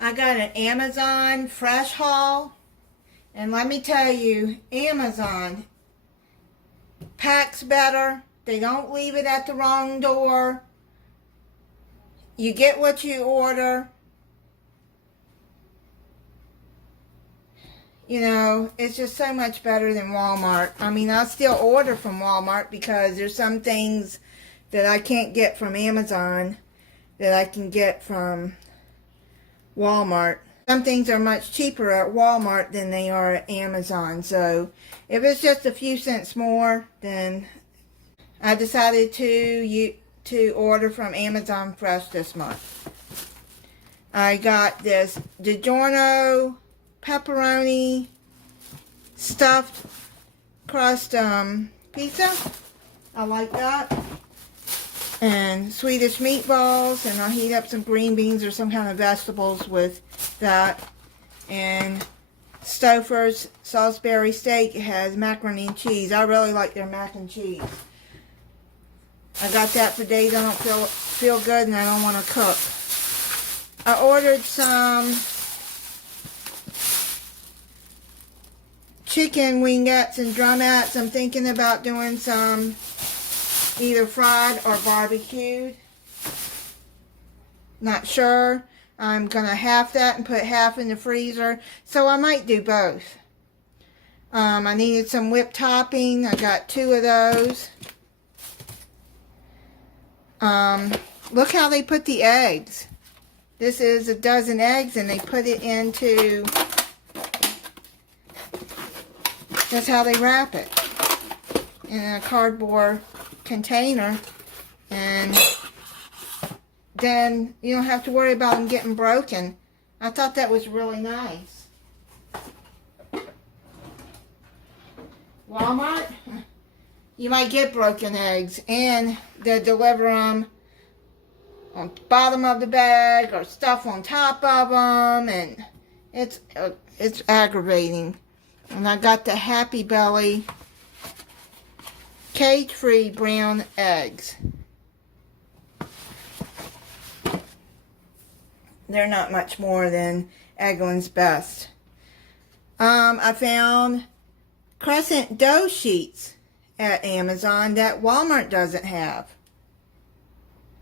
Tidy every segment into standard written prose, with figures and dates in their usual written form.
I got an Amazon fresh haul, and let me tell you, Amazon packs better. They don't leave it at the wrong door. You get what you order. You know, it's just so much better than Walmart. I mean, I still order from Walmart because there's some things that I can't get from Amazon that I can get from Walmart. Some things are much cheaper at Walmart than they are at Amazon. So if it's just a few cents more, then I decided to order from Amazon Fresh this month. I got this DiGiorno pepperoni stuffed crust pizza. I like that. And Swedish meatballs, and I'll heat up some green beans or some kind of vegetables with that. And Stouffer's Salisbury steak. It has macaroni and cheese. I really like their mac and cheese. I got that for days I don't feel good and I don't want to cook. I ordered some chicken wingettes and drumettes. I'm thinking about doing some either fried or barbecued. Not sure. I'm going to half that and put half in the freezer. So I might do both. I needed some whipped topping. I got 2 of those. Look how they put the eggs. This is a dozen eggs and they put it into... That's how they wrap it. In a cardboard container, and then you don't have to worry about them getting broken. I thought that was really nice. Walmart, you might get broken eggs, and they deliver them on the bottom of the bag or stuff on top of them, and it's aggravating. And I got the Happy Belly cage-free brown eggs. They're not much more than Eggland's Best. I found crescent dough sheets at Amazon that Walmart doesn't have.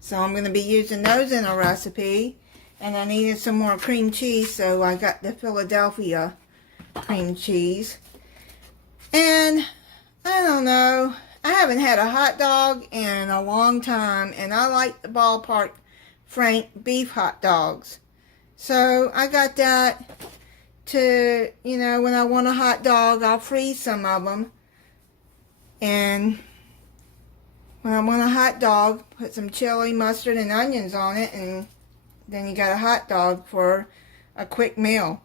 So I'm going to be using those in a recipe. And I needed some more cream cheese, so I got the Philadelphia cream cheese. And I don't know, I haven't had a hot dog in a long time, and I like the Ballpark Frank beef hot dogs. So I got that to, you know, when I want a hot dog, I'll freeze some of them. And when I want a hot dog, put some chili, mustard, and onions on it, and then you got a hot dog for a quick meal.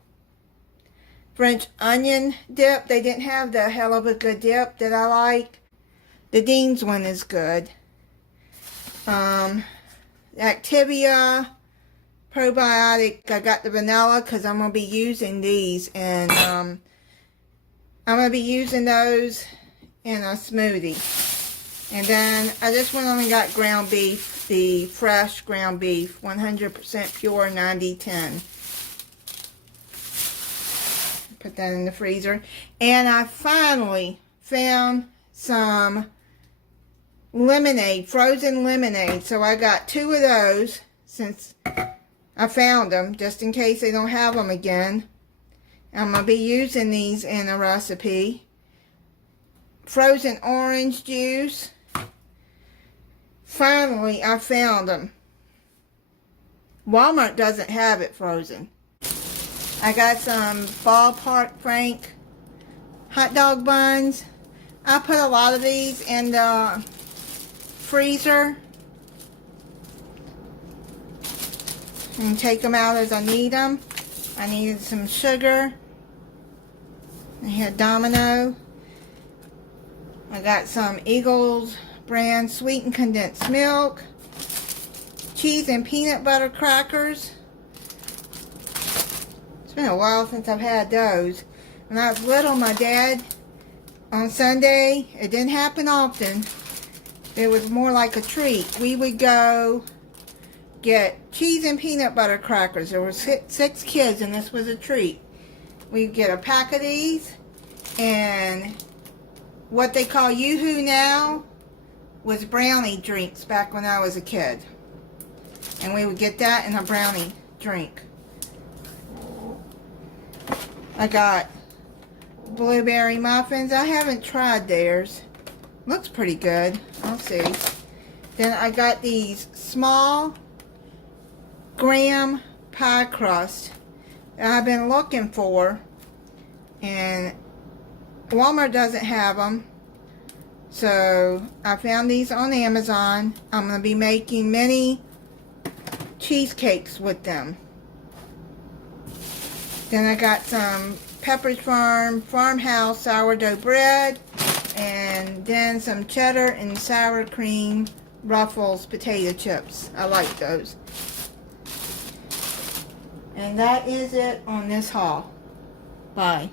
French onion dip, they didn't have the hell of a good dip that I like. The Dean's one is good. Activia probiotic, I got the vanilla because I'm going to be using these. And I'm going to be using those in a smoothie. And then I just went on and got ground beef, the fresh ground beef, 100% pure 90-10. Put that in the freezer. And I finally found some lemonade, frozen lemonade. So I got 2 of those since I found them, just in case they don't have them again. I'm going to be using these in a recipe. Frozen orange juice. Finally, I found them. Walmart doesn't have it frozen. I got some Ballpark Frank hot dog buns. I put a lot of these in the freezer and take them out as I need them. I needed some sugar. I had Domino. I got some Eagles brand sweetened condensed milk, cheese and peanut butter crackers. It's been a while since I've had those. When I was little, my dad, on Sunday, it didn't happen often, it was more like a treat. We would go get cheese and peanut butter crackers. There were six kids, and this was a treat. We'd get a pack of these, and what they call Yoo-hoo now was brownie drinks back when I was a kid. And we would get that in a brownie drink. I got blueberry muffins. I haven't tried theirs. Looks pretty good. I'll see. Then I got these small graham pie crust that I've been looking for, and Walmart doesn't have them. So I found these on Amazon. I'm going to be making mini cheesecakes with them. Then I got some Pepperidge Farm farmhouse sourdough bread, and then some cheddar and sour cream Ruffles potato chips. I like those. And that is it on this haul. Bye.